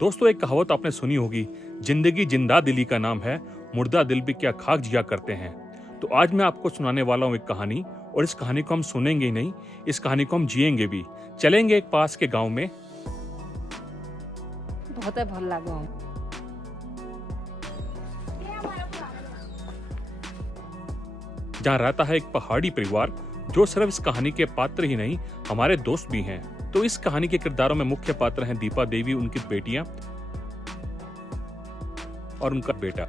दोस्तों, एक कहावत आपने सुनी होगी, जिंदगी जिंदा दिली का नाम है, मुर्दा दिल भी क्या खाक जिया करते हैं। तो आज मैं आपको सुनाने वाला हूँ एक कहानी, और इस कहानी को हम सुनेंगे ही नहीं, इस कहानी को हम जिएंगे भी। चलेंगे एक पास के गांव में। बहुत भल लागो जहाँ रहता है एक पहाड़ी परिवार, जो सिर्फ इस कहानी के पात्र ही नहीं, हमारे दोस्त भी हैं। तो इस कहानी के किरदारों में मुख्य पात्र हैं दीपा देवी, उनकी बेटियां और उनका बेटा।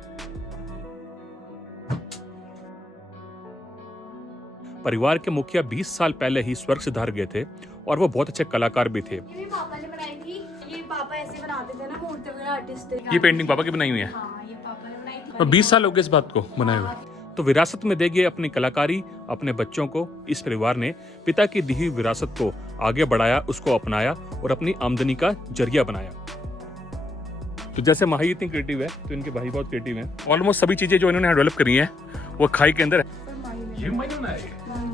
परिवार के मुखिया 20 साल पहले ही स्वर्ग सिधार गए थे और वो बहुत अच्छे कलाकार भी थे। ये पापा ने बनाई थी। ये पापा ऐसे बनाते थे ना, मूर्ति वगैरह आर्टिस्ट थे। ये पेंटिंग पापा की बनाई हुई है। हाँ, ये पापा ने बनाई थी। तो 20 साल हो गए इस बात को बनाए हुए। तो विरासत में दे गए अपनी कलाकारी अपने बच्चों को। इस परिवार ने पिता की दी हुई विरासत को आगे बढ़ाया, उसको अपनाया और अपनी आमदनी का जरिया बनाया। तो जैसे माही इतनी क्रिएटिव है, तो इनके भाई बहुत क्रिएटिव हैं। ऑलमोस्ट सभी चीजें जो इन्होंने डेवलप करी हैं वो खाई के अंदर है। ये माही बनाया है,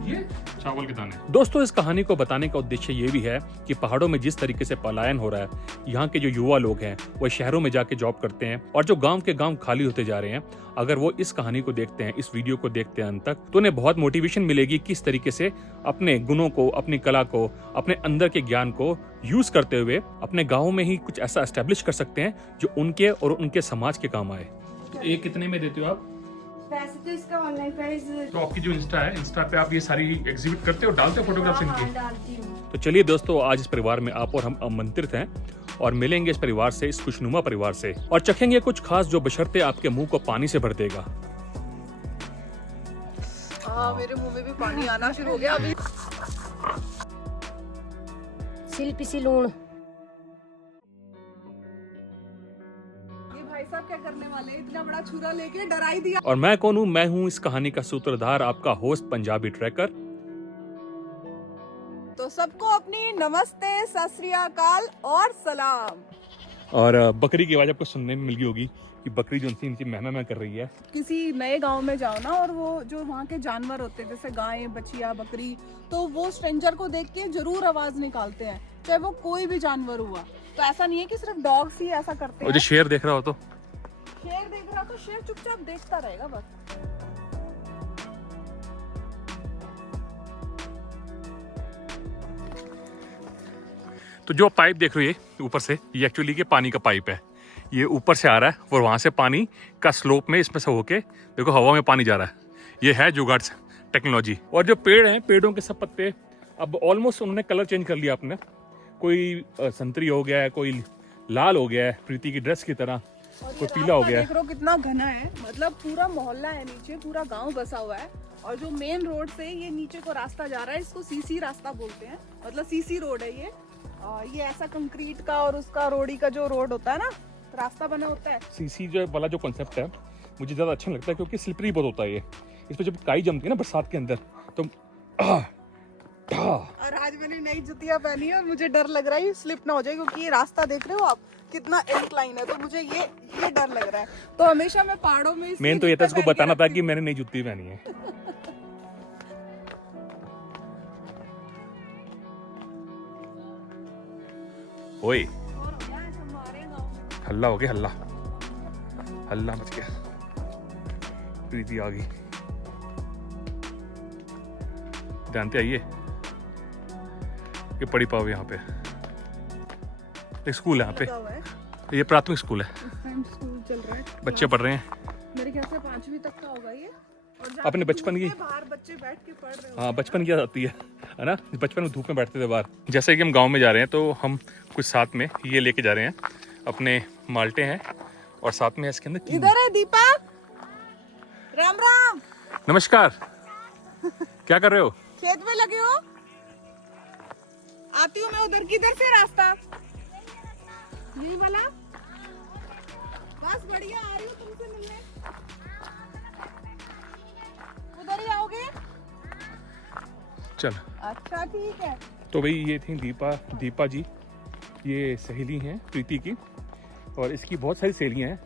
ये चावल के दाने। दोस्तों, इस कहानी को बताने का उद्देश्य ये भी है कि पहाड़ों में जिस तरीके से पलायन हो रहा है, यहाँ के जो युवा लोग हैं वो शहरों में जाके जॉब करते हैं और जो गांव के गांव खाली होते जा रहे हैं, अगर वो इस कहानी को देखते हैं, इस वीडियो को देखते हैं अंत तक, तो उन्हें बहुत मोटिवेशन मिलेगी कि इस तरीके से अपने गुणों को, अपनी कला को, अपने अंदर के ज्ञान को यूज करते हुए अपने गाँव में ही कुछ ऐसा एस्टेब्लिश कर सकते हैं जो उनके और उनके समाज के काम आए। एक कितने में देते हो आप? वैसे तो इसका ऑनलाइन प्राइस। तो आपकी जो इंस्टा है, इंस्टा पे आप ये सारी एग्जिबिट करते हो, डालते हो फोटोग्राफ्स इनकी? डालती हूँ। तो चलिए दोस्तों, आज इस परिवार में आप और हम आमंत्रित हैं और मिलेंगे इस परिवार से, इस खुशनुमा परिवार से, और चखेंगे कुछ खास जो बशर्ते आपके मुंह को पानी से भर देगा। हाँ, मेरे मुंह में भी पानी आना शुरू हो गया अभी। शिल्पी सी लूण। भाई साहब क्या करने वाले, इतना बड़ा छुरा लेके डरा ही दिया। और मैं कौन हूँ? मैं हूँ इस कहानी का सूत्रधार, आपका होस्ट पंजाबी ट्रैकर। तो सबको अपनी नमस्ते, सत श्री अकाल और सलाम। और बकरी की आवाज आपको सुनने में मिल गई होगी कि बकरी जो इनकी मैं कर रही है। किसी नए गांव में जाओ ना, और वो जो वहाँ के जानवर होते हैं जैसे गाय, बछिया, बकरी, तो वो स्ट्रेंजर को देख के जरूर आवाज निकालते हैं, चाहे वो कोई भी जानवर हुआ। तो ऐसा नहीं है कि सिर्फ डॉग्स ही ऐसा करते हैं। जो शेर देख रहा हो, तो शेर देख रहा, तो शेर चुपचाप देखता रहेगा बस। तो जो पाइप देख रही है ऊपर से, ये एक्चुअली के पानी का पाइप है। ये ऊपर से आ रहा है और वहां से पानी का स्लोप में इसमें से होके देखो हवा में पानी जा रहा है। ये है जुगाड़ टेक्नोलॉजी। और जो पेड़ हैं, पेड़ों के सब पत्ते अब ऑलमोस्ट उन्होंने कलर चेंज कर लिया अपने। कोई संतरी हो गया है, कोई लाल हो गया है प्रीति की ड्रेस की तरह, कोई पीला हो गया है। देख रहे हो कितना घना है, मतलब पूरा मोहल्ला है नीचे, पूरा गांव बसा हुआ है। और जो मेन रोड से ये नीचे को रास्ता जा रहा है, इसको सीसी रास्ता बोलते हैं, मतलब सीसी रोड है ये। ऐसा कंक्रीट का और उसका रोडी का जो रोड होता है ना, रास्ता बना होता है। सीसी जो वाला जो कॉन्सेप्ट है मुझे ज़्यादा अच्छा लगता है, क्योंकि स्लिपरी बहुत होता है ये। इस पर जब काई जमती है ना बरसात के अंदर, तो और आज मैंने नई जुतियां पहनी है और मुझे डर लग रहा है स्लिप ना हो जाए, क्योंकि ये रास्ता देख रहे हो आप कितना इंक्लाइन है, तो मुझे ये डर लग रहा है। तो हमेशा मैं पहाड़ों में मेन तो ये था, इसको बताना था कि मैंने नई जूती पहनी है। ओए, हल्ला हो गया, हल्ला हल्ला मच गया। प्रीति आ गई, जानते आइए ये पड़ी पाओ। यहाँ पे एक स्कूल है, यहाँ पे ये प्राथमिक स्कूल है। स्कूल चल रहा है, बच्चे पढ़ रहे हैं, मेरे ख्याल से 5वीं तक का होगा ये। और अपने बचपन की, बाहर बच्चे बैठ के पढ़ रहे हो। हाँ बचपन की याद आती है ना। बचपन में धूप में बैठते थे बाहर। जैसे कि हम गांव में जा रहे हैं, तो हम कुछ साथ में ये लेके जा रहे हैं, अपने माल्टे हैं और साथ में इसके अंदर। इधर है दीपा, राम राम। नमस्कार, क्या कर रहे हो? खेत में लगे हो? आती हूँ मैं उधर। किधर से रास्ता? यही वाला? बस बढ़िया, आ रही हूँ तुमसे मिलने। उधर ही आओगे? चल, अच्छा ठीक है। तो भाई ये थी दीपा जी, ये सहेली हैं प्रीति की, और इसकी बहुत सारी सहेलियां हैं।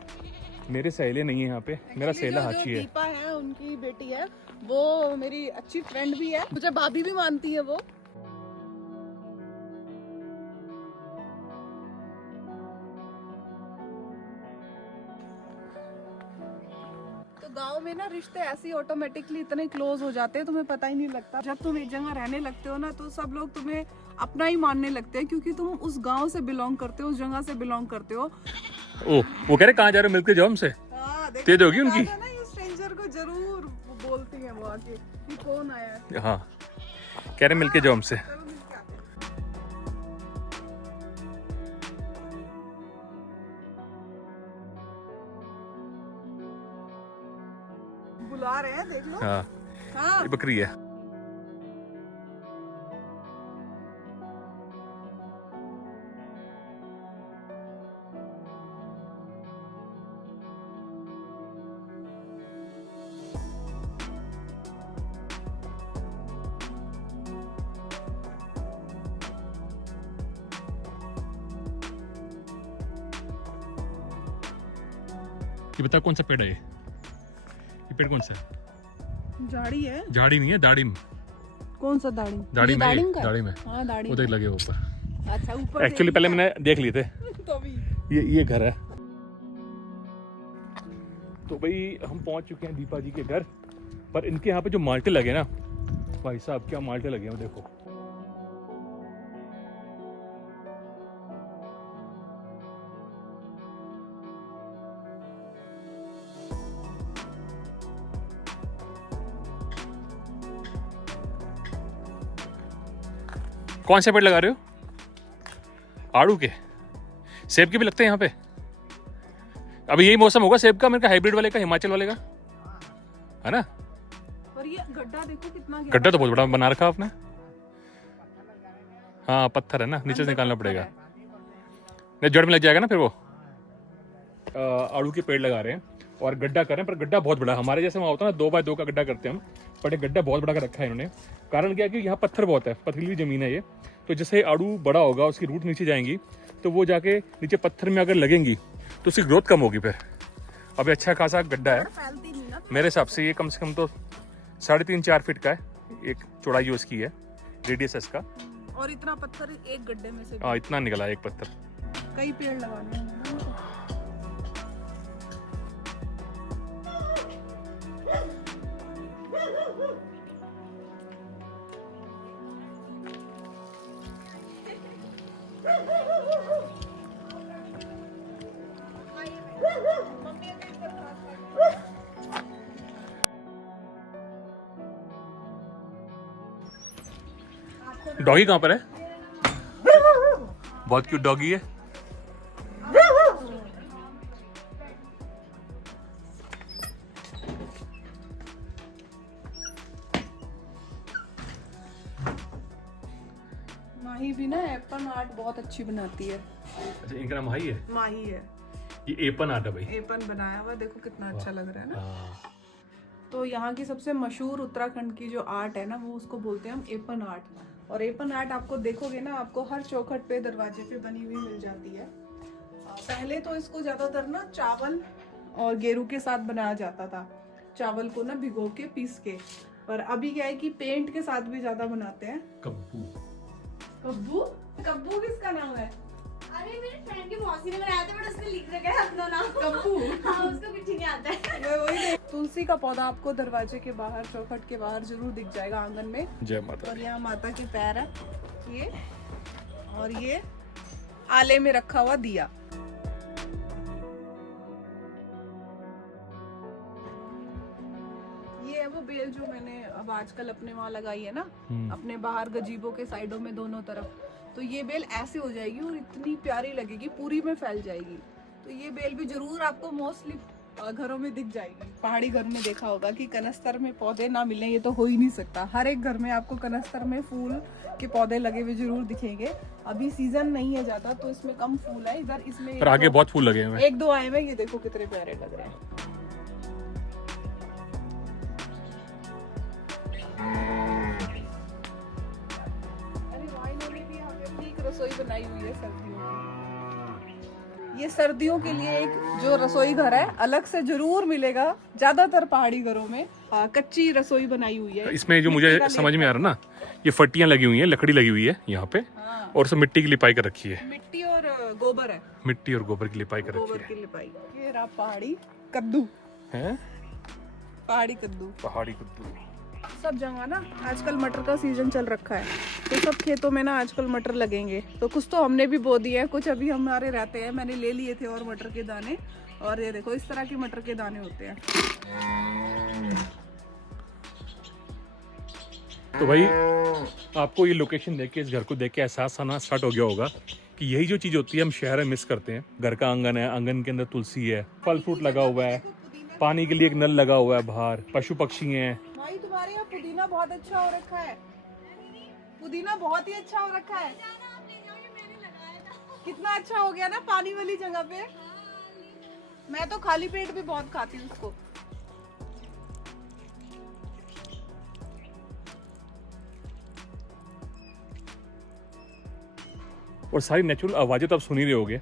मेरे सहेले नहीं है यहाँ पे, मेरा सहेला हाची है। दीपा है उनकी बेटी है, वो मेरी अच्छी फ्रेंड भी है, मुझे भाभी भी मानती है वो। में ना रिश्ते ऐसे ही ऑटोमेटिकली इतने क्लोज हो जाते हैं, तुम्हें पता ही नहीं लगता। जब तुम एक जगह रहने लगते हो ना तो सब लोग तुम्हें अपना ही मानने लगते हैं, क्योंकि तुम उस गांव से बिलोंग करते हो, उस जगह से बिलोंग करते हो। ओ, वो कह रहे कहाँ जा रहे हो, मिलके जाओ हमसे। तेज होगी उनकी। ना ये स्ट्रेंजर को जरूर बोलती है वो आके कि कौन आया है। हाँ, कह रहे मिलके जाओ हमसे। चलो मिलके आते हैं। बुला रहे हैं, देख लो। हाँ, हाँ ये बकरी है। ये बता कौन सा पेड़ है ये पेड़ कौन सा है? झाड़ी है। झाड़ी नहीं है, दाड़िम। कौन सा दाढ़ी? दाढ़ी ये में, दाढ़ी का? दाढ़ी में हाँ दाढ़ी उधर में। लगे ऊपर। अच्छा ऊपर एक्चुअली पहले मैंने देख लिए थे। तो भी ये घर है। तो भाई हम पहुंच चुके हैं दीपा जी के घर, पर इनके यहाँ पे जो माल्टे लगे ना, भाई साहब क्या माल्टे लगे हैं देखो। कौन से पेड़ लगा रहे हो? आड़ू के? सेब के भी लगते हैं यहाँ पे? अभी यही मौसम होगा सेब का, मेरे का हाइब्रिड वाले का, हिमाचल वाले का, है ना? और ये गड्ढा देखो कितना गहरा गड्ढा तो बहुत बड़ा बना रखा आपने। हाँ पत्थर है ना, नीचे से निकालना पड़ेगा, नहीं जड़ में लग जाएगा ना फिर वो। आड़ू के पेड़ लगा रहे हैं और गड्ढा कर रहे हैं, पर गड्ढा बहुत बड़ा, हमारे जैसे वहाँ होता है ना 2x2 का गड्ढा करते हैं हम, पर एक गड्ढा बहुत बड़ा कर रखा है इन्होंने। कारण क्या है कि यहाँ पत्थर बहुत है, पथरीली जमीन है ये, तो जैसे आड़ू बड़ा होगा उसकी रूट नीचे जाएंगी तो वो जाके नीचे पत्थर में अगर लगेंगी तो उसकी ग्रोथ कम होगी फिर। अभी अच्छा खासा गड्ढा है, फैलती नहीं ना। मेरे हिसाब से ये कम से कम तो 3.5-4 फीट का है, एक चौड़ाई उसकी है, रेडियस है इसका। और इतना पत्थर एक गड्ढे में से हाँ इतना निकला है एक पत्थर। कई पेड़ लगाने हैं ना। डॉगी कहाँ पर है? बहुत क्यूट डॉगी है। माही भी ना एपन आर्ट बहुत अच्छी बनाती है। अच्छा इनका नाम माही है? माही है। ये एपन आर्ट है भाई। एपन बनाया हुआ देखो कितना अच्छा लग रहा है ना। हाँ। तो यहाँ की सबसे मशहूर उत्तराखंड की जो आर्ट है ना वो उसको बोलते हैं हम एपन आर्ट। और एपन आर्ट आपको देखोगे ना आपको हर चौखट पे दरवाजे पे बनी हुई मिल जाती है। पहले तो इसको ज्यादातर ना चावल और गेरू के साथ बनाया जाता था, चावल को ना भिगो के पीस के। पर अभी क्या है कि पेंट के साथ भी ज्यादा बनाते हैं। कब्बू। कब्बू? कब्बू किसका नाम है? अरे मेरे फ्रेंड की मौसी ने बनाया था, बट उसने लिख रखा है अपना नाम। कब्बू? हाँ उसको कुछ नहीं आता है। मैं वही देख- तुलसी का पौधा आपको दरवाजे के बाहर चौखट के बाहर जरूर दिख जाएगा आंगन में। जय माता। और यहाँ माता के पैर है ये, और ये आले में रखा हुआ दिया। ये है वो बेल जो मैंने अब आजकल अपने वहाँ लगाई है ना, अपने बाहर गजीबों के साइडों में दोनों तरफ। तो ये बेल ऐसे हो जाएगी और इतनी प्यारी लगेगी, पूरी में फैल जाएगी। तो ये बेल भी जरूर आपको मोस्टली घरों में दिख जाएगी। पहाड़ी घर में देखा होगा कि कनस्तर में पौधे ना मिले, ये तो हो ही नहीं सकता। हर एक घर में आपको कनस्तर में फूल के पौधे लगे हुए जरूर दिखेंगे। अभी सीजन नहीं है ज्यादा तो इसमें कम फूल है, इधर इसमें पर आगे बहुत फूल लगे हैं। 1-2 आए हुए, ये देखो कितने प्यारे लग रहे हैं। अरे वाह, इन्होंने भी यहाँ पे अपनी एक रसोई बनाई हुई है सर्दियों की। ये सर्दियों के लिए एक जो रसोई घर है अलग से जरूर मिलेगा। ज्यादातर पहाड़ी घरों में कच्ची रसोई बनाई हुई है। इसमें जो मुझे समझ में आ रहा ना, ये फटियां लगी हुई हैं, लकड़ी लगी हुई है यहाँ पे, हाँ। और सब मिट्टी की लिपाई कर रखी है। मिट्टी और गोबर है, मिट्टी और गोबर की लिपाई कर गोबर रखी की लिपाई। ये रहा पहाड़ी कद्दू है। पहाड़ी कद्दू। पहाड़ी कद्दू। सब जगह ना आजकल मटर का सीजन चल रखा है, तो सब खेतों में ना आजकल मटर लगेंगे। तो कुछ तो हमने भी बो दिए हैं, कुछ अभी हमारे रहते हैं, मैंने ले लिए थे और मटर के दाने। और ये देखो इस तरह के मटर के दाने होते हैं। तो भाई आपको ये लोकेशन देख के, इस घर को देख के एहसास आना स्टार्ट हो गया होगा कि यही जो चीज़ होती है हम शहर में मिस करते हैं। घर का आंगन है, आंगन के अंदर तुलसी है, फल फ्रूट लगा हुआ है, पानी के लिए एक नल लगा हुआ है बाहर, पशु पक्षी हैं। भाई तुम्हारे यहाँ पुदीना बहुत अच्छा हो रखा है, पुदीना बहुत ही अच्छा हो रखा है। कितना अच्छा हो गया ना पानी वाली जगह पे। मैं तो खाली पेट भी बहुत खाती हूँ उसको। और सारी नेचुरल आवाज़ें तो आप सुन ही रहे होगे।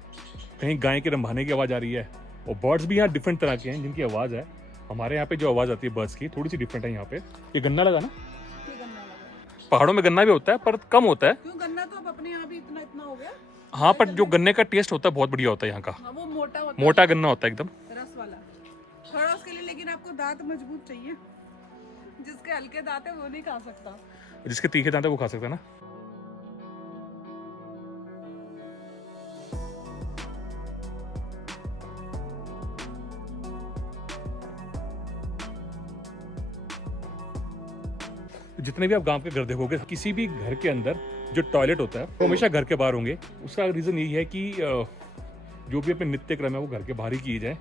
कहीं गाय के रंभाने की आवाज़ आ रही है, और बर्ड्स भी यहाँ डिफरेंट तरह के हैं जिनकी आवाज़ है। हमारे यहाँ पे जो आवाज़ आती है बर्ड्स की थोड़ी सी डिफरेंट है यहाँ पे। ये गन्ना लगा ना, पहाड़ों में गन्ना भी होता है पर कम होता है। क्यों, गन्ना तो अब अपने यहाँ भी इतना इतना हो गया। हाँ, पर जो गन्ने का टेस्ट होता है बहुत बढ़िया होता है यहाँ का। हाँ, वो मोटा होता है, मोटा गन्ना होता है एकदम रस वाला। थोड़ा उसके लिए लेकिन आपको दांत मजबूत चाहिए। जिसके हल्के दांत है वो नहीं खा सकता। जिसके तीखे दांत है वो खा सकता है ना। जितने भी आप गांव के घर देखोगे, किसी भी घर के अंदर जो टॉयलेट होता है वो हमेशा घर के बाहर होंगे। उसका रीज़न यही है कि जो भी अपने नित्य क्रम है वो घर के बाहर ही किए जाए।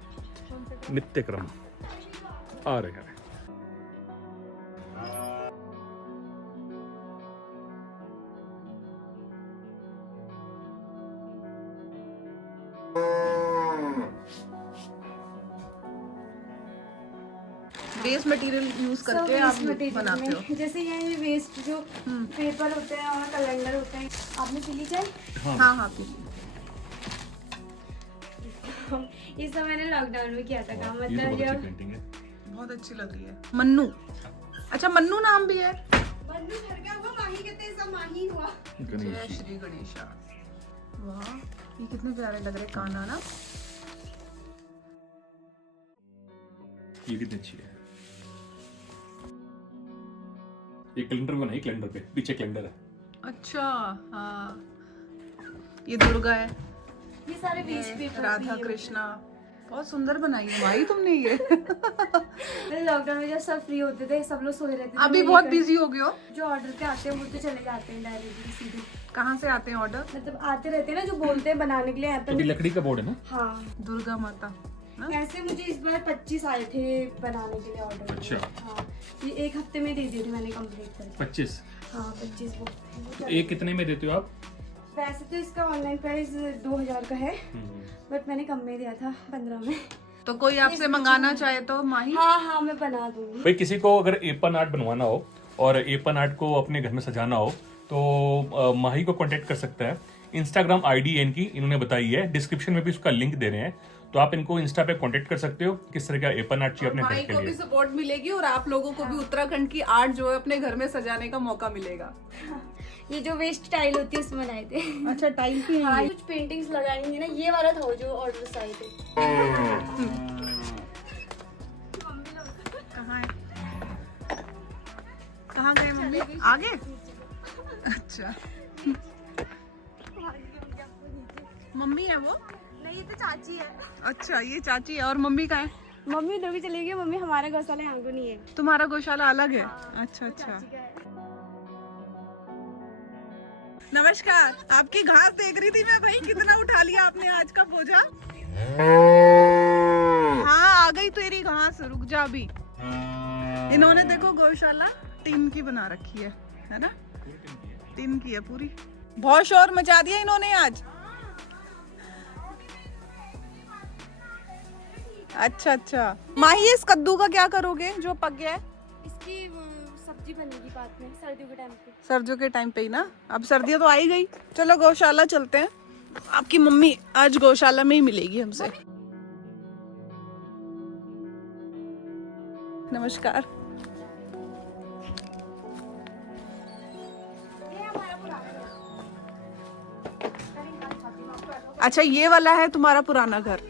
नित्य क्रम आ रहे हैं। वेस्ट मटेरियल यूज करके आप बनाते हो। जैसे ये वेस्ट जो पेपर होते हैं और कैलेंडर होते हैं। आपने पी ली चाय? हाँ हाँ पी। ये सब मैंने लॉकडाउन में किया था काम। ये तो मतलब बहुत अच्छी जब पेंटिंग है, बहुत अच्छी लग रही है। मन्नू, अच्छा मन्नू नाम भी है। बन्नू घर का हुआ, माही कहते हैं, सब माही हुआ। जय श्री गणेशा। वाह, ये कितने प्यारे लग रहे काना ना। ये कितनी अच्छी है। ये कैलेंडर बनाई, कैलेंडर पे पीछे कैलेंडर है। अच्छा हाँ, ये दुर्गा है, ये सारे वेस्ट पेपर। राधा कृष्णा, बहुत सुंदर बनाई है भाई तुमने ये। लॉकडाउन में जब सब फ्री होते थे, सब लोग सोए रहते थे। अभी बहुत बिजी हो गए हो। जो ऑर्डर पे आते हैं वो तो चले जाते हैं डायरेक्टली सीधे। कहाँ से आते हैं ऑर्डर? मतलब आते रहते हैं ना, जो बोलते हैं बनाने के लिए तो ये लकड़ी का बोर्ड है ना। हाँ, दुर्गा माता ना? ऐसे मुझे इस बार 25 आए थे बनाने के लिए ऑर्डर। अच्छा। हाँ, ये एक हफ्ते में दे दिए थे मैंने कंप्लीट करके। 25? हाँ 25 वो। तो एक कितने में देते हो आप? वैसे तो इसका ऑनलाइन प्राइस 2000 का है, बट मैंने कम में दिया था 15 में। तो कोई आपसे मंगाना चाहे तो माही? हाँ हाँ मैं बना दूंगी। भाई किसी को अगर एपन आर्ट बनवाना हो और एपन आर्ट को अपने घर में सजाना हो तो माही को कांटेक्ट कर सकता है। इंस्टाग्राम आईडी इनकी इन्होंने बताई है, डिस्क्रिप्शन में भी उसका लिंक दे रहे हैं, तो आप इनको इंस्टा पे कांटेक्ट कर सकते हो। किस तरह का एपन आर्ट चाहिए अपने घर माही के को भी लिए। सपोर्ट मिलेगी और आप लोगों को भी उत्तराखंड की आर्ट जो है अपने घर में सजाने का मौका मिलेगा। ये जो वेस्ट टाइल होती है उसमें बनाए थे। अच्छा टाइल की हाँ, कुछ पेंटिंग्स लगाएंगे ना, ये वाला था वो जो ऑर्डर आए थे। कहाँ है? कहाँ गए मम्मी? आगे? अच्छा मम्मी है वो? नहीं ये तो चाची है। अच्छा ये चाची है। और मम्मी कहाँ है? मम्मी उधर भी चली गई। मम्मी हमारा गौशाला यहाँ को नहीं है। तुम्हारा गौशाला अलग है? अच्छा अच्छा। चाची का है। नमस्कार, आपकी घास देख रही थी मैं भाई। कितना उठा लिया आपने आज का बोझा? हाँ आ गई तेरी घास, रुक जा अभी। इन्होंने देखो गौशाला टीन की बना रखी है ना? टीन की है पूरी। बहुत शोर मचा दिया इन्होंने आज। अच्छा अच्छा। माही इस कद्दू का क्या करोगे जो पक गया है? इसकी सब्जी बनेगी बाद में, सर्दियों के टाइम पे। सर्दियों के टाइम पे ही ना, अब सर्दियां तो आ ही गई। चलो गौशाला चलते हैं। आपकी मम्मी आज गौशाला में ही मिलेगी हमसे। नमस्कार। अच्छा ये वाला है तुम्हारा पुराना घर?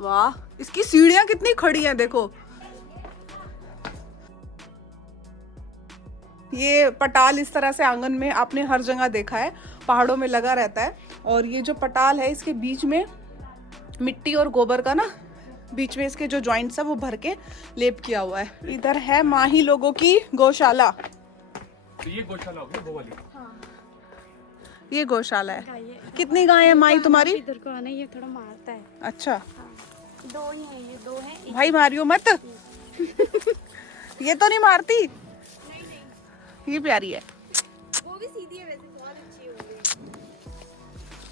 वाह, इसकी सीढ़ियां कितनी खड़ी हैं देखो। ये पटाल इस तरह से आंगन में आपने हर जगह देखा है, पहाड़ों में लगा रहता है। और ये जो पटाल है इसके बीच में मिट्टी और गोबर का ना, बीच में इसके जो जॉइंट्स है वो भर के लेप किया हुआ है। इधर है माही लोगों की गौशाला। तो ये गौशाला होगी वो वाली। ये गौशाला है। कितनी गाय है माही तुम्हारी? इधर को आना, ये थोड़ा मारता है। अच्छा, दो ही है, ये दो है। भाई मारियो मत। ये तो नहीं मारती। ये प्यारी है। वो भी सीधी है वैसे, बहुत अच्छी है।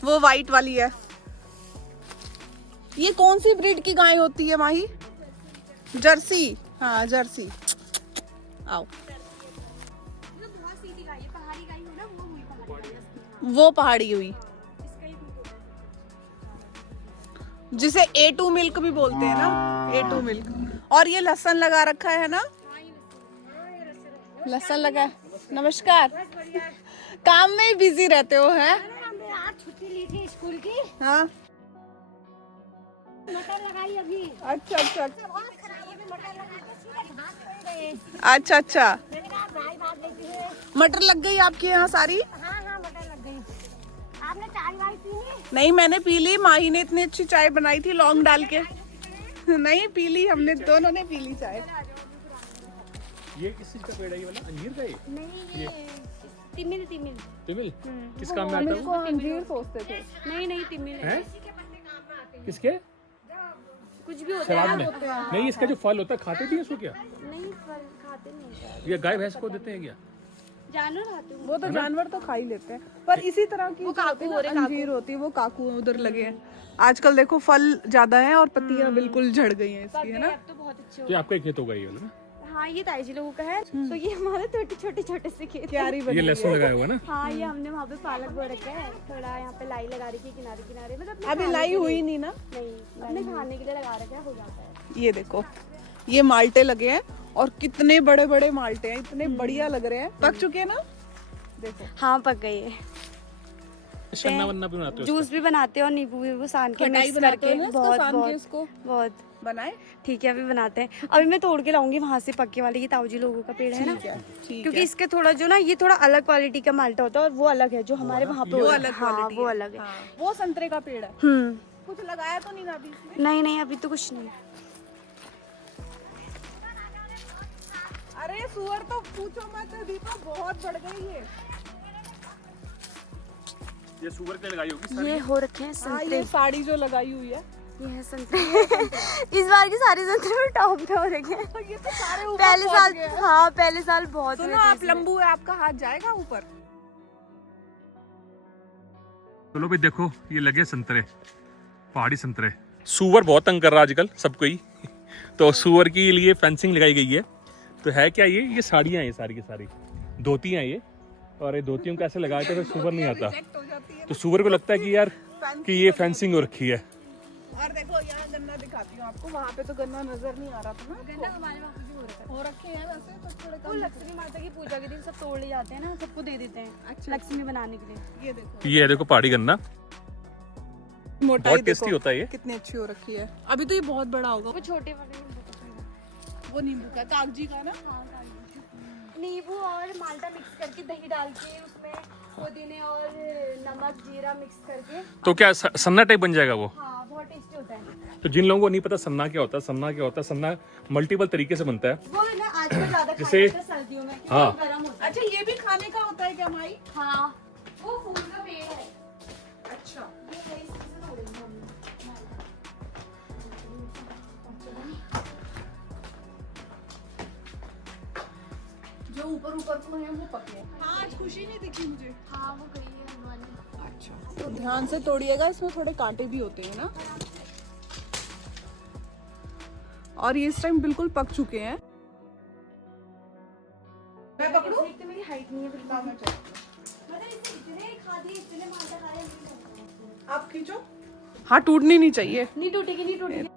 वो वाइट वाली है। ये कौन सी ब्रीड की गाय होती है माही? जर्सी। हाँ जर्सी। आओ, बहुत सीधी गाय है, पहाड़ी गाय हो ना, वो हुई पहाड़ी गाय। वो पहाड़ी हुई, इसका ही दूध जिसे A2 मिल्क भी बोलते हैं ना, A2 मिल्क। और ये लहसुन लगा रखा है ना, लहसुन लगा है। नमस्कार। काम में ही बिजी रहते हो हैं? आज छुट्टी ली थी स्कूल की, हाँ। मटर लगाई अभी। अच्छा अच्छा बहुत खराब है, मटर लगा के सीधे घास कर गए। अच्छा अच्छा। मैंने कहा भाई भाग लेती है। मटर लग गई आपके यहाँ सारी? हाँ हाँ, मटर लग गई। आपने चाय वाय पी ली? नहीं, मैंने पी ली। माही ने इतनी अच्छी चाय बनाई थी लौंग डाल के। नहीं पी ली, हमने दोनों ने पी ली चाय। ये किस चीज का पेड़ है ये वाला? अंजीर का ये? नहीं, ये तिमिल तिमिल। तिमिल? किस काम में आता है वो? अंजीर सोचते थे। नहीं तिमिल है। हैं? किसके? कुछ भी होता सलाद है में? ना, नहीं, इसका जो फल होता है खाते भी हैं इसको क्या? नहीं फल खाते नहीं, ये गाय भैंस को देते हैं क्या? जानवर खाते हैं। वो तो जानवर तो खा ही लेते हैं, पर इसी तरह की वो जो होती है काकू ना, अंजीर होती है, वो काकू उधर लगे हैं। आजकल देखो फल ज्यादा है और पत्तियां बिल्कुल झड़ गई हैं इसकी, है ना। अब तो बहुत अच्छे हो। तो ये आपका एक खेत होगा ये वाला ना? हाँ, ये ताई जी लोगों का है, तो ये हमारे छोटे छोटे से खेत है। क्यारी ये बनी हुई लहसुन है। लगाया हुआ ना? हाँ, ये हमने वहाँ पे पालक बो रखा है, थोड़ा यहाँ पे लाई लगा रखी है किनारे किनारे, मतलब अपने अभी खाने लाई के हुई लिए। नहीं ना। नहीं, अपने खाने के लिए लगा रखा है, हो जाता है। ये देखो, ये माल्टे लगे हैं और कितने बड़े बड़े माल्टे हैं, इतने बढ़िया लग रहे हैं। पक चुके हैं ना, देखो। हाँ, पक गई है। छन्ना वन्ना भी बनाते हो? जूस भी बनाते हैं और नींबू भी वो सान के खटाई मिक्स बनाते करके, हो ना इसको, बहुत सान के बहुत इसको बहुत बनाए। ठीक है, अभी बनाते हैं। अभी मैं तोड़ के लाऊंगी वहाँ से पक्के वाले, ये ताऊ जी लोगों का पेड़ है ना, ठीक क्योंकि है। इसके थोड़ा जो ना, ये थोड़ा अलग क्वालिटी का माल्टा होता है और वो अलग है जो हमारे वहाँ पे वो होता है। अलग हाँ, क्वालिटी वो है। अलग है। हाँ, वो संतरे का पेड़ है। कुछ लगाया तो नहीं ना अभी इसमें? नहीं, अभी तो कुछ नहीं। अरे सुअर तो पूछो मत दीपा, बहुत बढ़ गई है। ये सुअर के लगाई होगी ये हो रखे हैं हाँ, संतरे, ये साड़ी जो लगाई हुई है, ये है संतरे। इस बार की सारी संतरे में टॉप पे हो रखे हैं। ये तो सारे ऊपर पहले पहुंच साल, गए हैं। हाँ पहले साल बहुत सुनो, हुए थे आप इसमें। लंबू है, आपका हाथ जाएगा ऊपर। चलो भी देखो, ये लगे संतरे, पहाड़ी संतरे। सुअर बहुत तंग कर रहा है आजकल सबको ही। तो सुअर के लिए फेंसिंग लगाई गई है। तो है क्या ये साड़ियाँ हैं, ये सारी की सारी धोतियाँ हैं ये। और ये धोतियों को ऐसे लगाए तो फिर सुअर नहीं आता। रिजेक्ट हो जाती है। तो सुअर को लगता है कि यार कि ये फेंसिंग हो रखी है। और देखो यहाँ गन्ना दिखाती हूँ आपको, वहाँ पे तो गन्ना नजर नहीं आ रहा था ना। गन्ना हमारे वहाँ पे भी हो रखा है। हो रखे हैं वैसे तो थोड़े वो कम। लक्ष्मी माता की पूजा के दिन सब तोड़ ले जाते हैं ना, सबको दे देते हैं अच्छा। लक्ष्मी बनाने के लिए। ये देखो, ये है देखो पहाड़ी गन्ना, मोटाई बहुत टेस्टी देखो होता है ये। कितनी अच्छी हो रखी है। अभी तो ये बहुत बड़ा होगा। वो छोटे वाले में बहुत पसंद है। वो नींबू का, कागजी का ना। हाँ, नींबू और माल्टा मिक्स करके, दही डाल के उसमें पुदीने और नमक जीरा मिक्स करके। तो क्या सन्ना टाइप बन जाएगा वो? हाँ, बहुत टेस्टी होता है। तो जिन लोगों को नहीं पता सन्ना क्या होता है, सन्ना क्या होता है, सन्ना मल्टीपल तरीके से बनता है। वो है ना आजकल ज्यादा खाया जैसे- जाता है सर्दियों में, हाँ। क्योंकि गर्म होता है। अच्छा, ये भी खाने का होता है क्या माई? हाँ, वो फूल का पेड़ है। अच्छा, ये है, इसमें से तोड़ेंगे हम। जो ऊपर को है वो पके हैं। हाँ, आज खुशी नहीं दिखी मुझे। हाँ, वो गई है हलवानी। अच्छा, तो ध्यान से तोड़िएगा, इसमें थोड़े कांटे भी होते हैं ना। और ये इस टाइम बिल्कुल पक चुके हैं। मैं पकड़ूं? एक तो मेरी हाइट नहीं है बिल्कुल। मतलब इसने इतने खा दिए, इतने माल्टा खाए, नहीं लगता। आप खींचो। हाँ, टूटनी नहीं चाहिए। नहीं टूटेगी, नहीं टूटेगी।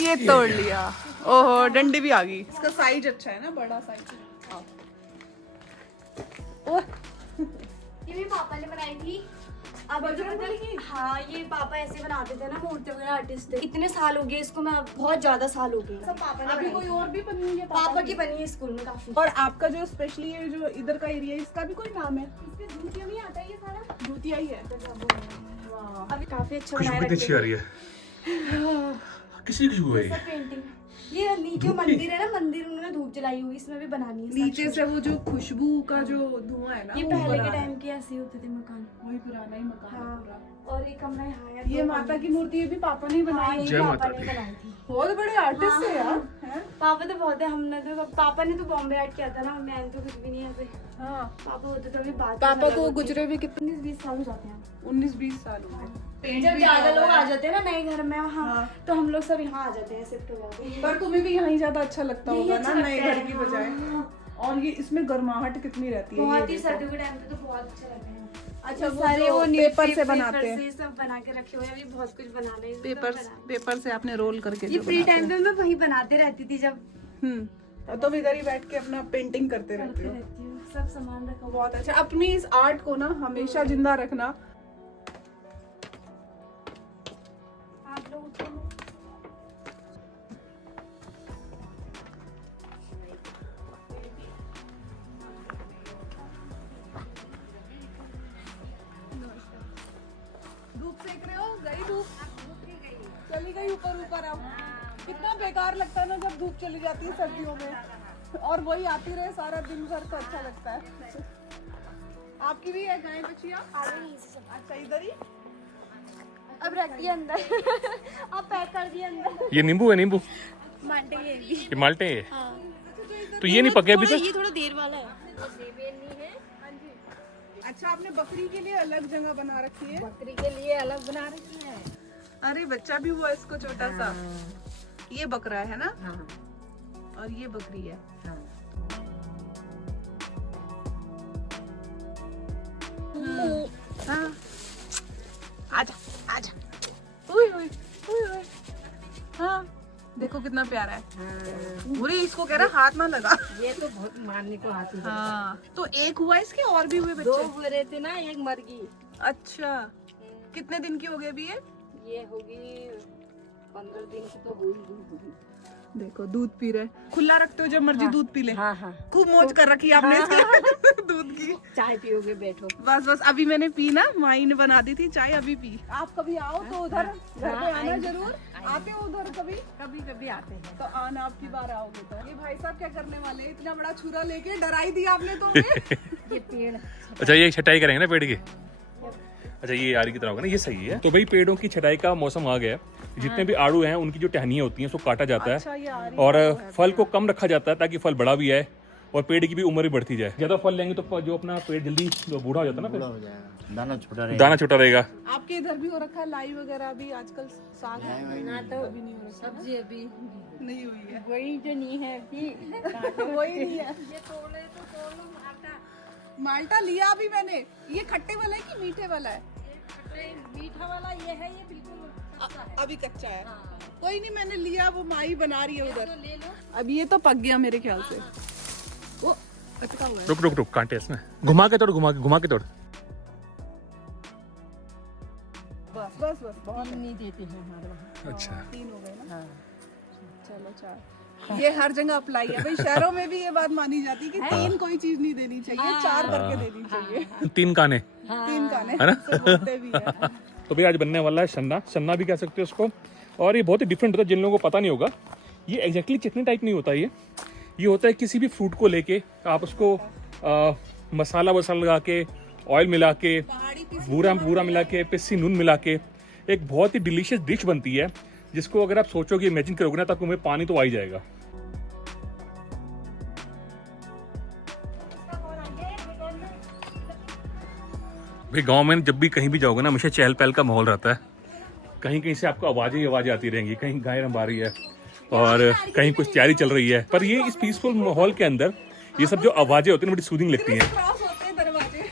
ये तोड़ लिया। ओहो, डंडी भी आ गई। इसका साइज अच्छा है ना, बड़ा साइज। ये भी पापा ने बनाई थी। अब बजरंगबली की? हाँ, ये पापा ऐसे बनाते थे ना, मूर्ति वगैरह आर्टिस्ट थे। इतने साल हो गए इसको, मैं बहुत ज्यादा साल हो गए। सब पापा ने अभी बनाई कोई थी। और भी बनी हुई है पापा की बनी है स्कूल में काफी। और आपका जो स्पेशली ये जो इधर का एरिया है, इसका भी कोई नाम है? इसमें जूतिया भी आता है, ये सारा जूतिया ही है। अभी काफी अच्छा खुशबू बनाया कितनी अच्छी आ रही है। किसी की खुशबू है ये? पेंटिंग। ये नीचे मंदिर है ना, मंदिर उन्होंने धूप जलाई हुई, इसमें भी बनानी है। नीचे से वो जो खुशबू का जो धुआं है ना, ये वो पहले बना के है। टाइम के ऐसे ही होते थे मकान। वही पुराना ही मकान है हाँ। पूरा। और एक कमरा यहाँ है। ये माता की मूर्ति ये भी पापा ने बनाई है। जय पापा माता ने दी। बनाई थी। बहुत बड़े आर्टिस्ट है यार। हैं? पापा तो बहुत है, हमने तो पापा ने तो बॉम्बे आर्ट किया था ना, मैंने तो कुछ भी नहीं है। हाँ। पापा होते तो अभी बात पापा को गुजरे भी कितने? 19-20 साल हो जाते हैं। 19-20 साल हो गए। जब ज्यादा लोग आ जाते हैं ना नए घर में वहाँ, हाँ। तो हम लोग सब यहाँ आ जाते हैं, शिफ्ट हो जाते हैं। पर तुम्हें भी यहाँ ज्यादा अच्छा लगता यही होगा अच्छा ना, नए लगता घर है, की हाँ। बजाय। और ये इसमें गर्माहट कितनी रहती है। बहुत ये ही देखो। सर्दियों के टाइम पे तो बहुत अच्छा लगता है। अच्छा, वो सारे जो वो पेपर से बनाते हैं। से सब बना के रखे हुए हैं, अभी बहुत कुछ बनाने हैं, सब पेपर बना- पेपर से आपने रोल करके ये जो फ्री बनाते टाइम हैं। पे मैं वही बनाते रहती थी, जब और तुम इधर ही बैठ के अपना पेंटिंग करते रहते करते हो। रहती हूँ, सब सामान रखा हुआ। बहुत अच्छा। अपनी इस आर्ट को ना हमेशा जिंदा रखना। आप लोग उठो। धूप सेक रहे हो? गई धूप? चली गई ऊपर ऊपर। अब कितना बेकार लगता है ना जब धूप चली जाती है सर्दियों में, और वही आती रहे सारा दिन भर, तो अच्छा लगता है। आपकी भी है गाय बचिया? अच्छा, इधर ही। अब रख दिया अंदर। अब पैक कर दिया अंदर। ये नींबू है, नींबू माल्टे ये भी। ये माल्टे है। हाँ। तो ये नहीं पके अभी तक? ये थोड़ा देर वाला है। अच्छा, आपने बकरी के लिए अलग जगह बना रखी है? बकरी के लिए अलग बना रखी है। अरे बच्चा भी हुआ इसको छोटा सा। ये बकरा है ना, हाँ और ये बकरी है। हाँ। हाँ। आजा आजा। उई उई उई उई। हाँ, देखो कितना प्यारा है। पूरे इसको कह रहा हाथ ना लगा। ये तो बहुत मारने को हाथी है। हाँ, तो एक हुआ इसके, और भी हुए दो बच्चे? हुए थे ना, एक मर गई। अच्छा, कितने दिन की हो गई अभी ये होगी 15 दिन की तो हुई। देखो दूध पी रहे। खुला रखते हो, जब मर्जी दूध पी ले। हाँ हाँ। खूब मौज कर रखी है आपने इसकी दूध की। चाय पियोगे बैठो। बस बस, अभी मैंने पी ना, माई ने बना दी थी चाय, अभी पी। आप कभी आओ तो उधर घर पे आना जरूर। आते हो उधर कभी? कभी कभी आते हैं। तो आना, आपकी बार आओगे तो। ये भाई साहब क्या करने वाले हैं? इतना बड़ा छुरा लेके डराई दिया आपने तो हमें। ये पेड़ अच्छा, ये छटाई करेंगे ना पेड़ की? अच्छा, ये आरी की तरह होगा ना, ये सही है। तो भाई पेड़ों की छटाई का मौसम आ गया है। जितने भी आड़ू हैं उनकी जो टहनियाँ होती हैं उसको काटा जाता अच्छा, है ये आ रही और है। फल को कम रखा जाता है ताकि फल बड़ा भी आए और पेड़ की भी उम्र भी बढ़ती जाए। ज्यादा फल लेंगे तो जो अपना पेड़ जल्दी बूढ़ा हो जाता है ना, बूढ़ा हो जाएगा, दाना छोटा रहेगा। दाना छोटा रहेगा। आपके इधर भी हो रखा है लाई वगैरह भी आजकल? साग ना तो अभी नहीं हो रखा, सब्जी अभी नहीं हुई है। वही जो नहीं है अभी। वही नहीं है। ये तोड़े तो तोड़ो आटा। माल्टा लिया अभी मैंने। ये खट्टे वाला है कि मीठे वाला है? मीठा वाला ये है, ये बिल्कुल कच्चा है। अभी कच्चा है। कोई नहीं, मैंने लिया, वो माई बना रही है उधर। तो ले लो। अब ये तो पक गया मेरे ख्याल से। वो अटका हुआ है। रुक रुक रुक, कांटे इसमें। घुमा के तोड़, घुमा के तोड़। बस बस बस, बहुत तीन नहीं देते हैं हमारे वहाँ। अच्छा, 3 हो गए ना। हाँ। चलो 4। ये हर जगह अप्लाई है भाई। शहरों में भी ये बात मानी जाती है कि 3 कोई चीज नहीं देनी चाहिए, 4 करके देनी चाहिए। 3 काने 3 काने है ना? से बोलते भी है। तो भाई आज बनने वाला है सन्ना। सन्ना भी कह सकते हो उसको। और ये बहुत ही डिफरेंट होता है, जिन लोगों को पता नहीं होगा। ये एग्जैक्टली चटनी टाइप नहीं होता। ये होता है किसी भी फ्रूट को लेके आप उसको मसाला वसाला लगा के, ऑयल मिला के, बूरा मिला के, पिस्सी नून मिला के एक बहुत ही डिलीशियस डिश बनती है, जिसको अगर आप सोचोगे, इमेजिन करोगे ना, तब तुम्हें पानी तो आ ही जाएगा। भाई गांव में जब भी कहीं भी जाओगे ना, हमेशा चहल पहल का माहौल रहता है। कहीं कहीं से आपको आवाजें आती रहेंगी, कहीं गाय रंभा रही है और कहीं कुछ तैयारी चल रही है। पर ये इस पीसफुल माहौल के अंदर ये सब जो आवाजें होती हैं बड़ी सूदिंग लगती हैं। क्रॉस होते हैं दरवाजे।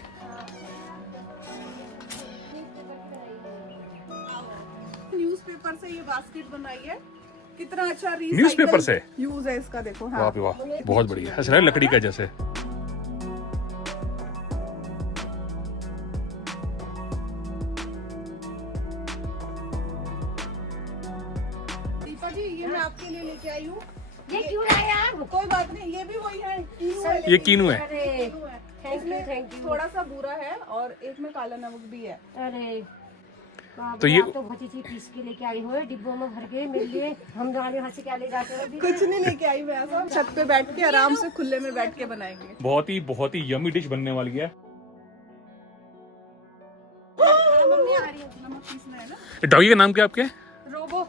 न्यूज़पेपर से ये बास्केट बनाई है। कितना अच्छा न्यूज़पेपर से यूज है इसका, देखो। हाँ। वाह वाह, बहुत बढ़िया। ऐसा लग रहा है लकड़ी का जैसे। भी वही है, कीनू है, ये कीनू है। अरे थैंक यू थैंक यू। थोड़ा सा बुरा है और एक में काला नमक भी है। अरे तो ये आप तो बहुत चीज पीस के लेके आई हो डिब्बों में भर के मेरे लिए। हम दोनों यहाँ से क्या ले जाते हो अभी? कुछ नहीं लेके आई मैं, ऐसा छत पे बैठ के आराम से खुले में बैठ के बनाएंगे। बहुत ही यमी डिश बनने वाली है। मम्मी आ रही है, नमक पीसना है ना। डॉगी का नाम क्या है आपके? रोबो।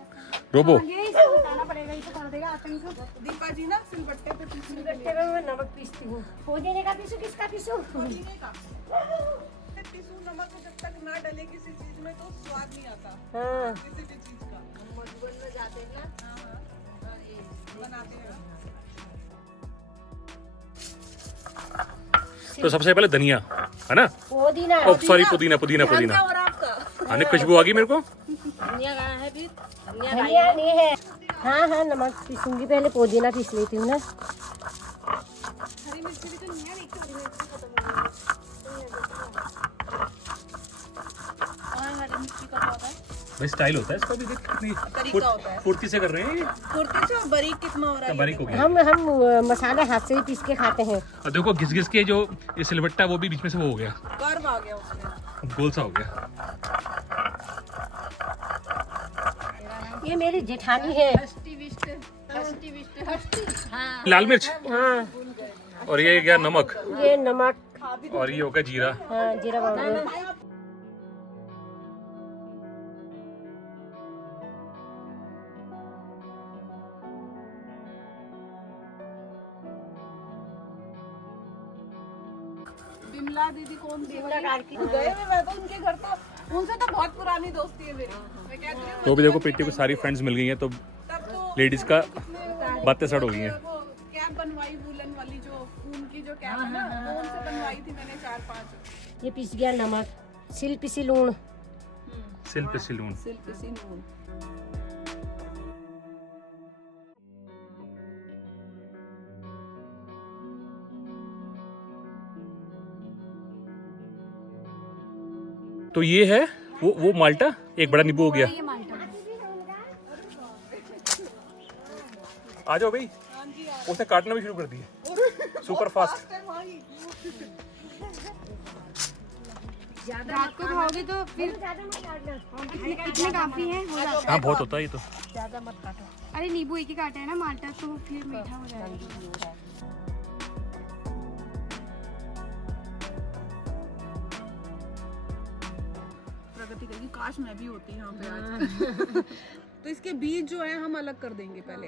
रोबो। ये इसको बताना पड़ेगा, इसको कर देगा आतंक को। दीपा जी ना सिलबट्टे पे पीसने के गट्टे में मैं नमक पीसती हूँ। पुदीने का पीसू, किसका पीसू? लिए का पीसू। नमक जब तक ना डले किसी चीज में तो स्वाद नहीं आता हाँ किसी भी चीज का। मधुबन में जाते हैं ना, बनाते हैं। तो सबसे पहले धनिया है ना? पुदीना सॉरी, पुदीना पुदीना पुदीना। और आपका आने खुशबू आ गई मेरे को। धनिया नहीं है। हाँ हाँ नमक पीसूंगी, पहले पुदीना पीस लेती हूँ ना। हरी मिर्ची भी तो नहीं है, एक हरी मिर्ची खत्म हो गई। और हरी मिर्ची का होता है भाई स्टाइल होता है इसका भी, देख कितनी तरीका होता है। फुर्ती से कर रहे हैं। कुर्ती से और बारीक कितना हो रहा है। बारीक हो गया। हम मसाले हाथ से ही पीस के खाते हैं। और देखो घिस घिस के जो ये सिलबट्टा वो भी बीच में से वो हो गया, कर्व आ गया उसमें। गोल सा हो गया। ये मेरी जेठानी है। लाल मिर्च हाँ और ये गया नमक ये नमक और ये हो गया जीरा। हाँ जीरा पाउडर। बिमला दीदी कौन थी? बिमला कार्की। गए हुए मैं तो उनके घर, तो उनसे तो बहुत पुरानी दोस्ती है मेरी। मैं कहती हूँ तो भी देखो पेटी को सारी फ्रेंड्स मिल गई हैं, तो तब तो लेडीज का बातें स्टार्ट हो गई हैं। वो कैप बनवाई वुलन वाली, जो ऊन की जो कैप है ना, वो उनसे बनवाई थी मैंने 4-5। ये पीस गया नमक, सिल पिसी लूण। सिल पे सिलून। सिल्क सी नून। तो ये है वो माल्टा, एक बड़ा नींबू हो गया। आ जाओ भाई, उसने काटना भी शुरू कर दिया सुपर फास्ट। रात को खाओगे तो फिर इतने काफी है हो जाता है। हाँ बहुत होता है ये तो। ज्यादा मत काटो। अरे नींबू एक ही काटा है ना, माल्टा तो फिर मीठा हो जाएगा। प्रगति कहेगी काश मैं भी होती यहाँ पे आज। तो इसके बीज जो है हम अलग कर देंगे पहले।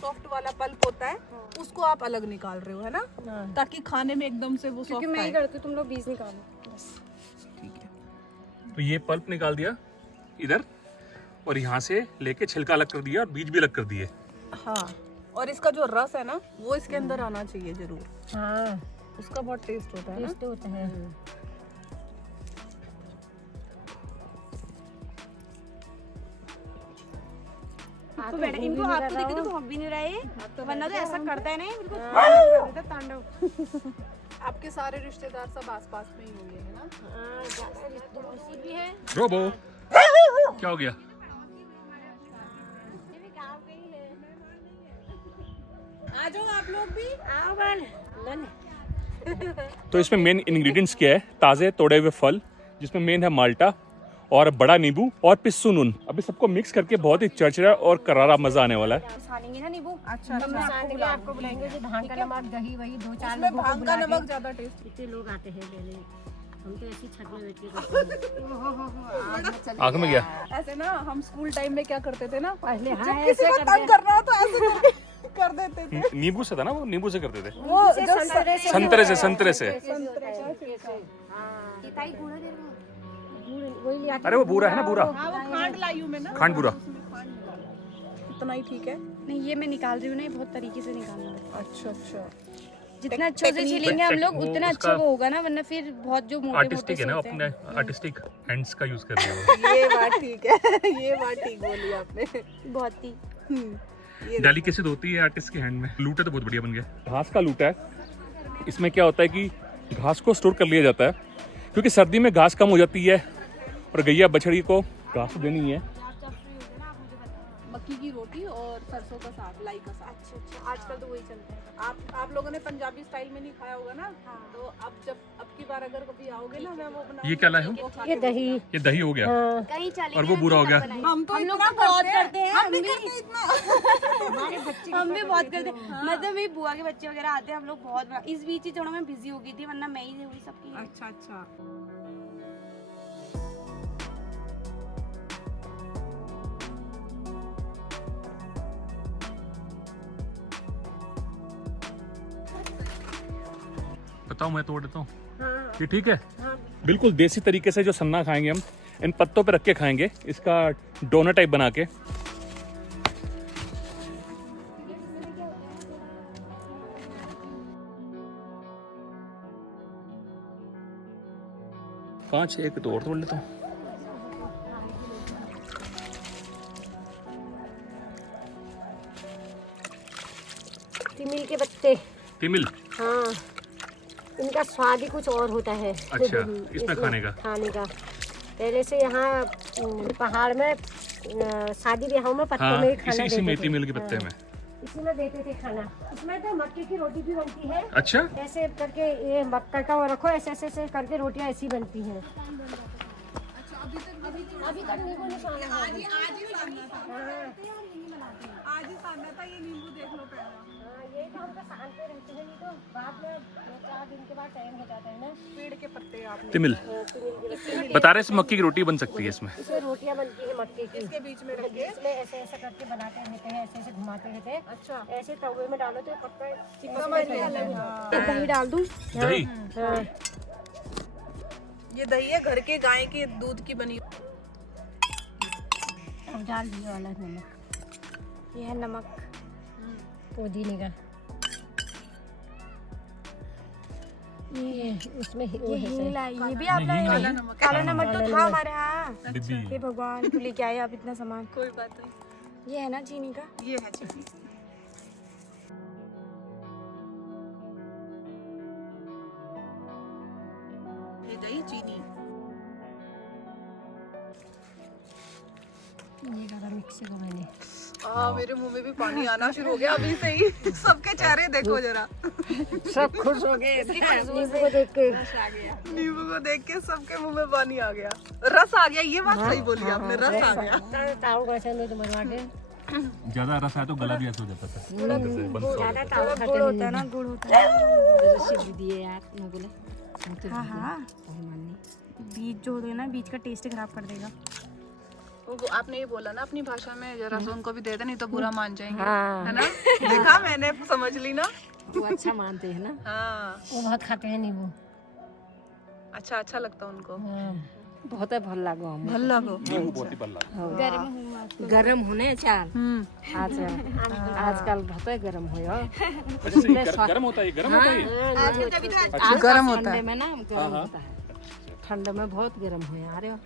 सॉफ्ट वाला पल्प होता है उसको आप अलग निकाल रहे हो, है ना, ताकि खाने में एकदम से वो सॉफ्ट आए। करती हूँ, तुम लोग बीज निकालो। ठीक है। तो ये पल्प निकाल दिया इधर, और यहाँ से लेके छिलका अलग कर दिया और बीज भी अलग कर दिए। हाँ, और इसका जो रस है ना वो इसके अंदर आना चाहिए जरूर। हाँ उसका बहुत टेस्ट होता है ना। टेस्ट होता है। तो बेटा इनको आप तो देखे तो हम भी नहीं रहे, वरना तो ऐसा करता है नहीं बिल्कुल तांडव। आपके सारे रिश्तेदार सब आसपास में ही होंगे, है ना। भी है। रोबो क्या हो गया? आ जाओ आप लोग भी। आओ बन। तो इसमें मेन इंग्रेडिएंट्स क्या है? ताज़े तोड़े हुए फल, जिसमें मेन है माल्टा और बड़ा नींबू और पिस्सू नून। अभी सबको मिक्स करके बहुत ही चरचरा और करारा मजा आने वाला है। छानेंगे ना नींबू। अच्छा आपको बुलाएंगे जो भांग का नमक, दही वही 2-4 इसमें लोगों को भांग का बुला के। नमक ज्यादा टेस्ट। कितने लोग आते हैं लेने, हम तो ऐसी छत में बैठ के करते हैं। आग में गया। ऐसे ना हम स्कूल टाइम में क्या करते थे ना, पहले हाँ जब ऐसे किसी को करते तंग करना हो तो ऐसे करके कर देते थे। नींबू से था ना, वो नींबू से करते थे। वो जो संतरे से संतरे से। ताई पूरा दे रहा हूँ। वही ले आके। अरे वो बूरा है ना, बूरा हाँ वो खांड लाई हूँ मैं ना। खांड बूरा। इतना ही ठीक है। नहीं ये मैं निकाल रही हूँ ना, ये बहुत तरीके से निकालना है। अच्छा अच्छा। जितना अच्छे से छिलेंगे हम लोग वो उतना अच्छा उसका- वो होगा ना, वरना फिर बहुत जो मोटे आर्टिस्टिक है ना, होते अपने हैं। आर्टिस्टिक हैंड्स का यूज कर रहे हो। ये बात ठीक है। ये बात ठीक बोली आपने। बहुत ही ये डेलिकेसी तो होती है आर्टिस्ट के हैंड में। लूटा तो बहुत बढ़िया बन गया। घास का लूटा है। इसमें क्या होता है कि घास को स्टोर कर लिया जाता है, क्योंकि सर्दी में घास कम हो जाती है और गैया बछड़ी को घास देनी है। मक्की की रोटी और सरसों का साग, लाई का साग। अच्छा अच्छा, आजकल तो वही चलता है। आप लोगों ने पंजाबी स्टाइल में नहीं खाया होगा ना, तो अब की बार अगर कभी आओगे ना, मैं वो बनाऊंगी। ये क्या लाए हो? वो खा ये के दही। ये दही हो गया कहीं चले और वो बुरा हो गया। हम तो हम लोग इतना तो बहुत करते हैं, हम भी करते हैं इतना। हमारे बच्चे हम भी बहुत करते हैं। मतलब मेरी बुआ के बच्चे वगैरह आते हैं, हम लोग बहुत इस बीच ही थोड़ा मैं बिजी हो गई थी, वरना मैं ही हुई सबकी। अच्छा अच्छा। बताओ, मैं तोड़ देता हूँ। हाँ ये ठीक है? हाँ। बिल्कुल देसी तरीके से जो सन्ना खाएंगे हम, इन पत्तों पे रख के खाएंगे, इसका डोनट टाइप बना के। पांच एक तो और तोड़ लेता हूँ। तिमिल के पत्ते। तिमिल? हाँ, इनका स्वाद ही कुछ और होता है। अच्छा, इसमें खाने का? खाने का। पहले से यहाँ पहाड़ में शादी ब्याहों में पत्तों में ही खाना इसी देते में थे। तिमिल के पत्ते में। इसी में देते थे खाना। इसमें तो मक्के की रोटी भी बनती है। अच्छा, ऐसे करके ये मक्का का वो रखो, ऐसे ऐसे ऐसे करके रोटियां ऐसी बनती हैं। अभी तक नींबू नहीं खाना है। आज ही सामना था, आज ही सामना था। ये नींबू देख लो पहले। हाँ, ये तो हम तो शांति रहते हैं, नहीं तो बाद में 2-4 दिन के बाद टाइम हो जाता है ना। पेड़ के पत्ते आपने तिमिल बता रहे हैं, मक्की की रोटी बन सकती है इसमें। इसमें रोटियां बनती है मक्के की। इसके बीच में रख के इसमें ऐसे ऐसे करके बनाते रहते हैं, ऐसे ऐसे घुमाते रहते हैं। अच्छा, ऐसे तवे में डालो तो पक्का समझ गए। दही डाल दूं? दही? हाँ। ये दही है घर के गाय के दूध की बनी। अब डाल दिया वाला नमक, ये है नमक। पुदीने का। ये उसमें वो ये है हींग शायद। लाई, ये भी आप नहीं, लाए हींग हो? नहीं। काला नमक तो था हमारे यहाँ। डिब्बी। हे भगवान, क्यों लेके आए आप इतना सामान? कोई बात नहीं, ये है ना चीनी का? ये है चीनी। ये दही चीनी। ये ज़्यादा मिक्स का मैंने। मेरे मुंह में भी पानी आना शुरू हो गया अभी से ही। सबके चेहरे देखो जरा। सब खुश हो गए नींबू को देख के। नींबू को देख के सबके मुंह में पानी आ गया, रस आ गया। ये बात सही बोली आपने, रस आ गया। ताऊ कैसे नहीं तो बनवा के। ज्यादा रस है तो गला भी ऐसा हो जाता था। ज़्यादा ताऊ खाते गुड़ होता है ना, गुड़ होता है। सिद्धि दिए यार, न बोले। हाँ हाँ, बीज जो होते हैं ना, बीज का टेस्ट खराब कर देगा। वो आपने ये बोला ना अपनी भाषा में, जरा सा उनको भी दे दे, नहीं तो बुरा मान जाएंगे। हाँ। है ना? देखा मैंने, समझ ली ना। वो अच्छा मानते हैं ना, हाँ, वो बहुत खाते हैं नींबू। अच्छा अच्छा लगता उनको। बहुत भल लागो हम। भल लगो। बहुत ही बल्ला। गरम होने चाल। अच्छा, आजकल बहुत गरम हो यो। गरम होता है, गरम होता है। आजकल गरम होता ठंडे है। में ना गरम होता है। ठंड में बहुत गरम हो यार।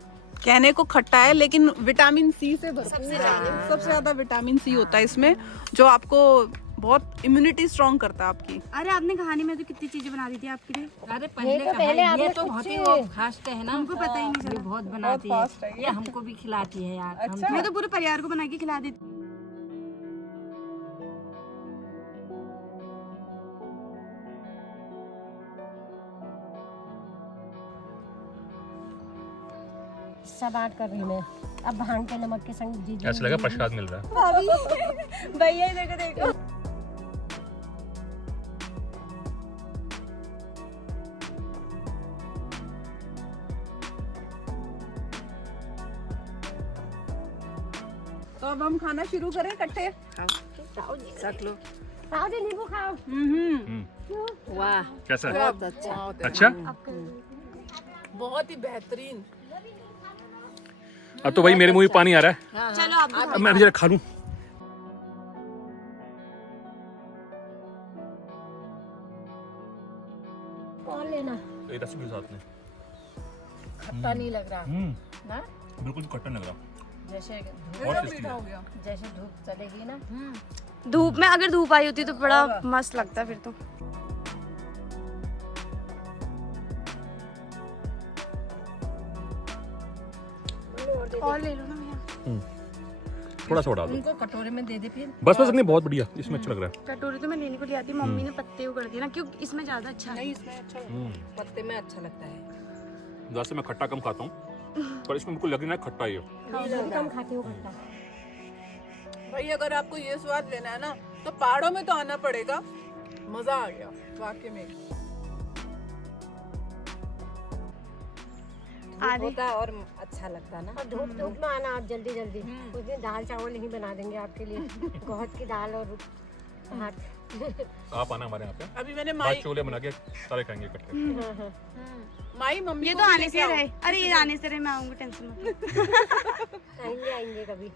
कहने को खट्टा है लेकिन विटामिन सी से भरपूर है। सबसे ज्यादा विटामिन सी होता है इसमें, जो आपको बहुत इम्यूनिटी स्ट्रॉन्ग करता है आपकी। अरे आपने कहानी में तो कितनी चीजें बना दी थी आपके लिए। अरे ये पहले आपने तो बहुत ही वो फास्ट है ना, हमको पता ही नहीं चला। बहुत बनाती है ये, हमको भी खिलाती है यार। अच्छा। मैं तो पूरे परिवार को बना के खिला देती। सब बात कर रही मैं। अब भांग के नमक के संग जी ऐसा लगा प्रसाद मिल रहा है। भाभी भैया इधर को देखो। तो अब हम खाना शुरू करें इकट्ठे। सक लो। खाओ जी, नींबू खाओ। वाह, कैसा है? बहुत अच्छा। अच्छा, बहुत ही बेहतरीन। अब तो भाई मेरे मुंह में पानी आ रहा है। चलो आप भी अब मैं भी जरा खा लूं। कौन लेना? ये रस भी साथ में। खट्टा नहीं लग रहा ना, बिल्कुल खट्टा लग रहा। जैसे बहुत टेस्टी है। जैसे धूप चलेगी ना। धूप में, अगर धूप आई होती तो बड़ा मस्त लगता फिर तो। और ले लो ना भैया। थोड़ा सा डाल दो, उनको कटोरे में दे दे फिर। बस बस, नहीं बहुत बढ़िया, इसमें अच्छा लग रहा है। कटोरी तो मैं लेने को ले आती, मम्मी ने पत्ते उगड़ दिए ना, क्योंकि इसमें ज्यादा अच्छा है। नहीं इसमें अच्छा पत्ते में अच्छा लगता है। वैसे मैं खट्टा कम खाता हूँ, पर इसमें बिल्कुल लग नहीं रहा है खट्टा ही है। कम खाती हूँ खट्टा। भाई अगर आपको ये स्वाद लेना है ना तो पहाड़ों में तो आना पड़ेगा। मजा आ गया वाकई में। होता है और अच्छा लगता है ना। और धूप धूप में आना आप जल्दी जल्दी, उस दिन दाल चावल नहीं बना देंगे आपके लिए। बहुत की दाल और भात। आप आना हमारे यहाँ पे, अभी मैंने आज माई छोले बना के सारे खाएंगे इकट्ठे। माई मम्मी ये को तो भी आने लेके से आओ। रहे, अरे ये आने से रहे, मैं आऊंगी, टेंशन मत। आएंगे आएंगे कभी,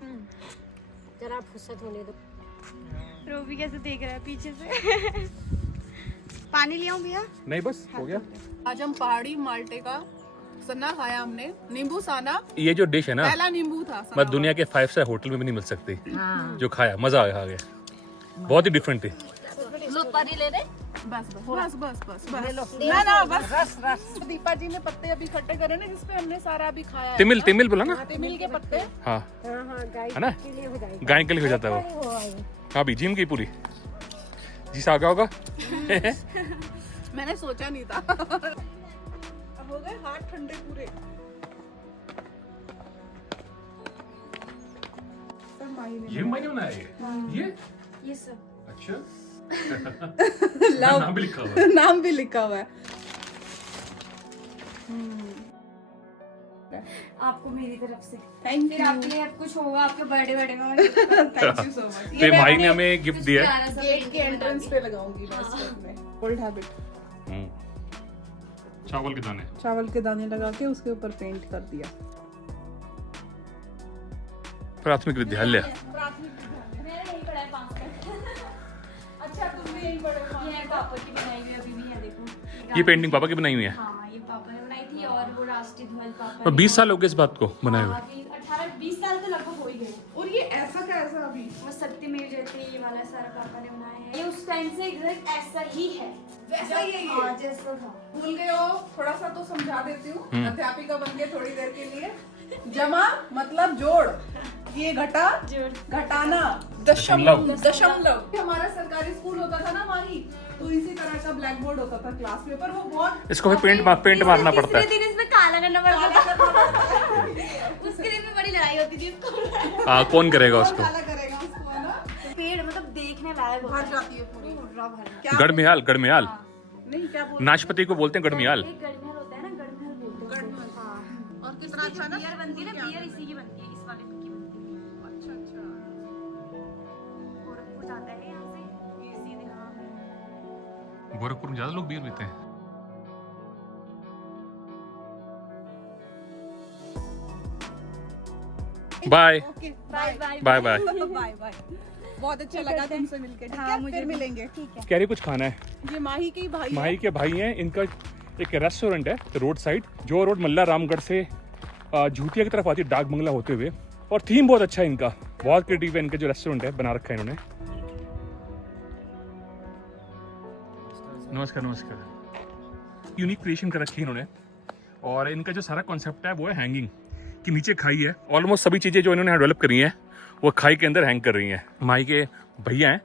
जरा फुर्सत होने दो। रोबी कैसे देख रहा है पीछे से। पानी ले आऊं भैया? नहीं बस हो गया। आज हम पहाड़ी माल्टे का सन्ना खाया हमने, नींबू साना। ये जो डिश है ना, पहला नींबू था मैं दुनिया के 5 स्टार होटल में भी नहीं मिल सकती। जो खाया मजा आ गया, बहुत ही डिफरेंट थी। लोग पानी ले रहे। बस बस बस बस बस ना ना बस। रस रस। दीपा जी ने पत्ते अभी इकट्ठे करे ना, जिसपे हमने सारा अभी खाया है। तिमिल तिमिल बोला ना, तिमिल के पत्ते। हाँ हाँ हाँ, गाय है ना, के लिए हो जाएगा। गाय के लिए हो जाता है वो। हाँ भी जिम की पूरी जी से आ गया होगा। मैंने सोचा नहीं था। अब हो गए हाथ ठंडे पूरे। सब माही ने ये मैंने बनाया ये सब अच्छा। लव नाम भी लिखा हुआ है। नाम भी लिखा हुआ है। आपको मेरी तरफ से थैंक फिर यू। आपके लिए अब कुछ होगा आपके बर्थडे में। Thank you so much. तो भाई ने हमें गिफ्ट दिया है। गेट के एंट्रेंस पे लगाऊंगी बास्केट में। Old habit. चावल के दाने। चावल के दाने लगा के उसके ऊपर पेंट कर दिया। प्राथमिक विद्यालय। मेरा यही पड़ा है 5 का। अच्छा तुम भी यहीं पढ़े हो? ये है पापा की बनाई हुई, अभी भी है देखो। ये पेंटिंग पापा की बनाई हुई है। हाँ ये पापा ने बनाई थी, और वो राष्ट्रीय ध्वज पापा तो 20 साल हो गए इस बात को बनाए हुए। 18-20 साल तो लगभग हो ही गए। और ये ऐसा का ऐसा अभी वो सत्यमेव जयते ये वाला सारा पापा ने बनाया है। ये उस टाइम से एग्जैक्ट ऐसा ही है, वैसा ही है ये। हाँ जैसा था। भूल गए हो? थोड़ा सा तो समझा देती हूँ। अध्यापिका बन के थोड़ी देर के लिए। जमा मतलब जोड़, ये घटा घटाना, दशमलव। हमारा सरकारी स्कूल होता था ना माही, तो इसी तरह का ब्लैक बोर्ड होता था क्लास में, पर वो बहुत इसको फिर पेंट मारना पड़ता है। दिन इसमें काला करना पड़ता था। उसके लिए भी बड़ी लड़ाई होती थी इसको। हाँ कौन करेगा उसको। काला करेगा उसको, है ना? पेड़ मतलब देखने लायक होता भर जाती है पूरी। है। गढ़मियाल गढ़मियाल नहीं क्या बोल नाशपति को बोलते हैं गढ़मियाल। एक गढ़मियाल होता है ना, गढ़मियाल बोलते हैं उसको। हाँ। और कितना अच्छा ना। बियर बनती है ना, बियर इसी की बनती है, इस वाले की बनती है। अच्छा अच्छा। गोरखपुर जाता है यहाँ से, ये सीधे हाँ। गोरखपुर में ज्यादा लोग बीयर पीते हैं। Bye okay bye bye bye bye. Bye bye. बहुत अच्छा लगा तुमसे मिलके। ठीक है फिर मिलेंगे। कह रही कुछ खाना है। ये माही के ही भाई है। माही के भाई हैं, इनका एक रेस्टोरेंट है रोड साइड, जो रोड मल्ला रामगढ़ से झूठिया की तरफ आती है, डाक बंगला होते हुए। और थीम बहुत अच्छा है इनका, बहुत क्रिएटिव है इनका जो रेस्टोरेंट है, बना रखा है इन्होंने। नमस्कार नमस्कार। यूनिक क्रिएशन कर रखी है इन्होंने। और इनका जो सारा कॉन्सेप्ट है वो है हैंगिंग, कि नीचे खाई है। ऑलमोस्ट सभी चीज़ें जो इन्होंने डेवलप करी हैं वो खाई के अंदर हैंग कर रही हैं। माही के भैया हैं,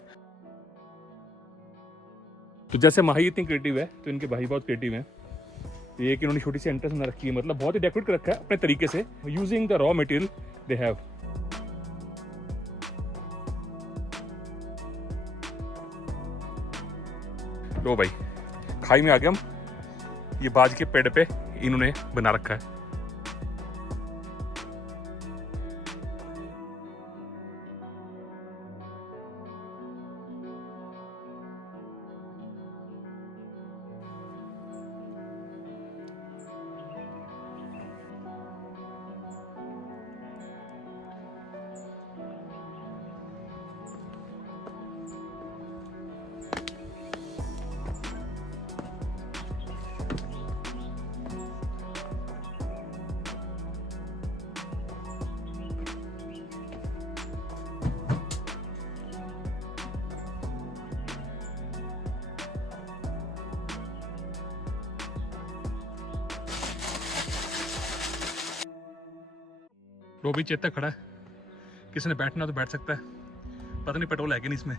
तो जैसे माही इतनी क्रिएटिव है तो इनके भाई बहुत क्रिएटिव हैं। ये एक इन्होंने छोटी सी एंट्रेंस बना रखी है, मतलब बहुत ही डेकोरेट कर रखा है अपने तरीके से, using the raw material they have. लो भाई खाई में आ गए हम। ये बाज के पेड़ पे इन्होंने बना रखा है। रोबी चेतक खड़ा है, किसी ने बैठना तो बैठ सकता है, पता नहीं पेट्रोल है कि नहीं इसमें।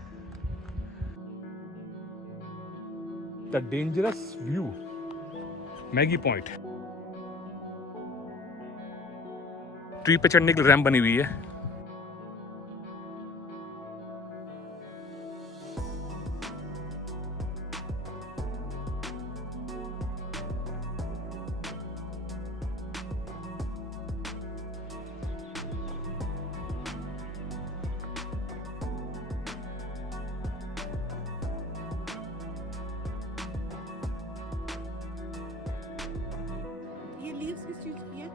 The dangerous view, Maggi point. Tree पे चढ़ने के लिए रैंप बनी हुई है। ये लीव्स किस चीज की है?